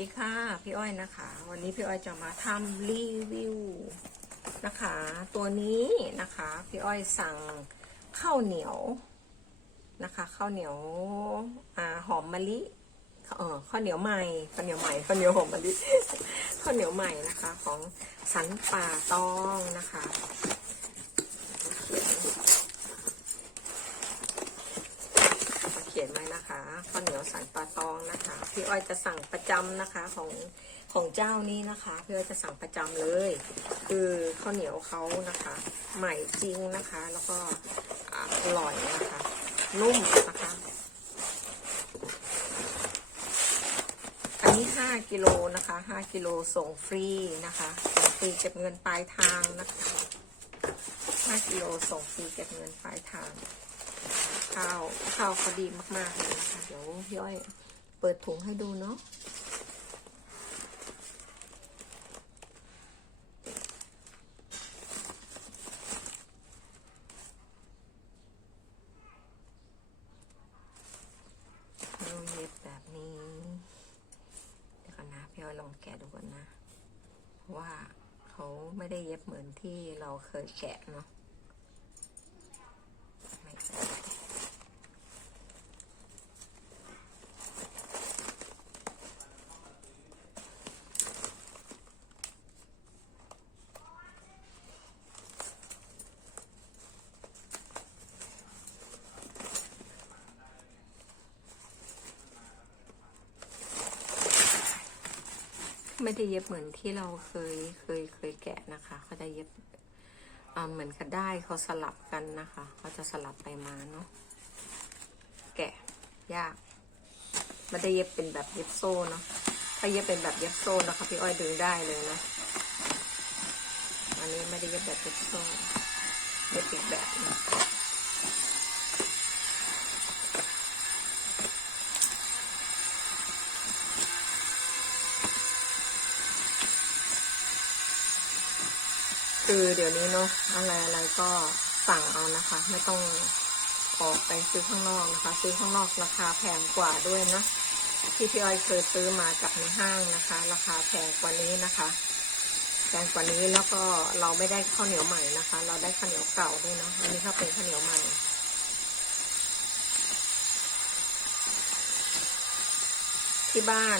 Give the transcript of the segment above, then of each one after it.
ดีค่ะ พี่อ้อยนะคะ วันนี้พี่อ้อยจะมาทำรีวิวนะคะ ตัวนี้นะคะ พี่อ้อยสั่งข้าวเหนียวนะคะข้าวเหนียวอหอมมะลิเออข้าวเหนียวใหม่ข้าวเหนียวใหม่ข้าวเหนียวหอมมะลิข้าวเหนียวใหม่นะคะ ของสันป่าตองนะคะเขียนไว้นะคะข้าวเหนียวสันป่าตอง คะพี่อ้อยจะสั่งประจำนะคะของของเจ้านี้นะคะ พี่อ้อยจะสั่งประจำเลย คือข้าวเหนียวเขานะคะ ใหม่จริงนะคะ แล้วก็อร่อยนะคะ นุ่มนะคะ อันนี้ 5กิโลนะคะ 5กิโลส่งฟรีนะคะส่งฟรีเก็บเงินปลายทางนะคะ5กิโลส่งฟรีเก็บเงินปลายทางข้าวข้าวเขาดีมากๆเลยนะคะเดี๋ยวพี่อ้อย เปิดถุงให้ดูเนาะเราเย็บแบบนี้ เดี๋ยวก่อนนะพี่อ้อยลองแกะดูก่อนนะ ว่าเขาไม่ได้เย็บเหมือนที่เราเคยแกะเนาะไม่แกะ ไม่ได้เย็บเหมือนที่เราเคยเคยเคยแกะนะคะ เขาจะเย็บเหมือนกับได้เขาสลับกันนะคะเขาจะสลับไปมาเนาะแกะยากไม่ได้เย็บเป็นแบบเย็บโซ่เนาะถ้าเย็บเป็นแบบเย็บโซ่นะคะพี่อ้อยดึงได้เลยนะอันนี้ไม่ได้เย็บแบบเย็บโซ่เย็บอีกแบบนึง คือเดี๋ยวนี้เนาะอะไรอะไรก็สั่งเอานะคะ ไม่ต้องออกไปซื้อข้างนอกนะคะ ซื้อข้างนอกราคาแพงกว่าด้วยนะที่พี่อ้อยเคยซื้อมาจากในห้างนะคะ ราคาแพงกว่านี้นะคะแพงกว่านี้แล้วก็เราไม่ได้ข้าวเหนียวใหม่นะคะ เราได้ข้าวเหนียวเก่าด้วยเนาะอันนี้เขาเป็นข้าวเหนียวใหม่ที่บ้าน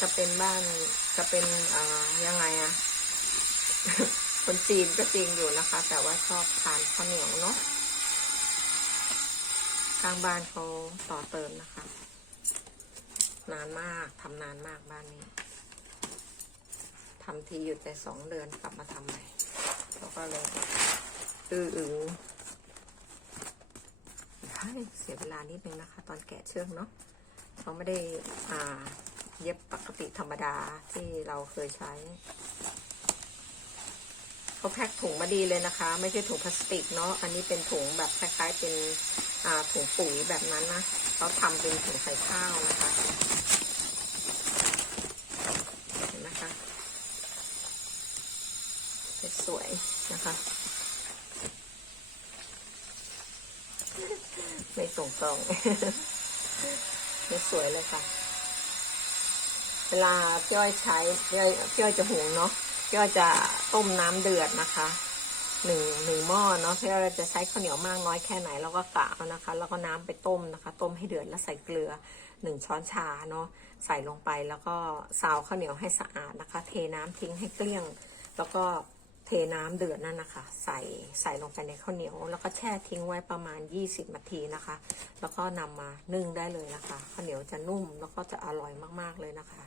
จะเป็นบ้านจะเป็นอ่ายังไงอะ คนจีนก็จริงอยู่นะคะ แต่ว่าชอบทานข้าวเหนียวเนาะข้างบ้านเขาต่อเติมนะคะ นานมากทำนานมากบ้านนี้ทำทีหยุดไปสองเดือนกลับมาทำใหม่แล้วก็เลยอืออือเฮ้ยเสียเวลานิดนึงนะคะ ตอนแกะเชือกเนาะเขาไม่ได้อ่าเย็บปกติธรรมดาที่เราเคยใช้ เขาแพ็คถุงมาดีเลยนะคะ ไม่ใช่ถุงพลาสติกเนาะอันนี้เป็นถุงแบบคล้ายๆเป็นถุงปุ๋ยแบบนั้นนะเขาทำเป็นถุงใส่ข้าวนะคะเห็นนะคะสวยนะคะ ไม่ส่งกล่องไม่สวยเลยค่ะ เวลาพี่อ้อยใช้พี่อ้อยพี่อ้อยจะหุงเนาะพี่อ้อยจะ ต้มน้ำเดือดนะคะหนึ่งหนึ่งหม้อเนาะเพี่อจะใช้ข้าวเหนียวมากน้อยแค่ไหนแล้วก็กะเอานะคะ แล้วก็น้ำไปต้มนะคะ ต้มให้เดือดแล้วใส่เกลือหนึ่งช้อนชาเนาะใส่ลงไปแล้วก็ซาวข้าวเหนียวให้สะอาดนะคะ เทน้ำทิ้งให้เกลี้ยง แล้วก็เทน้ำเดือดนั่นนะคะ ใส่ใส่ลงไปในข้าวเหนียว แล้วก็แช่ทิ้งไว้ประมาณ 20นาทีนะคะ แล้วก็นำมานึ่งได้เลยนะคะข้าวเหนียวจะนุ่มแล้วก็จะอร่อยมากๆเลยนะคะ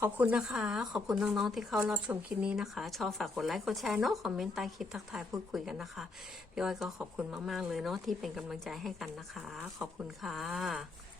ขอบคุณนะคะ ขอบคุณน้องๆที่เข้ารับชมคลิปนี้นะคะ ชอบฝากกดไลค์กดแชร์เนาะคอมเมนต์ใต้คลิปทักทายพูดคุยกันนะคะ พี่อ้อยก็ขอบคุณมากๆเลยเนาะที่เป็นกำลังใจให้กันนะคะ ขอบคุณค่ะ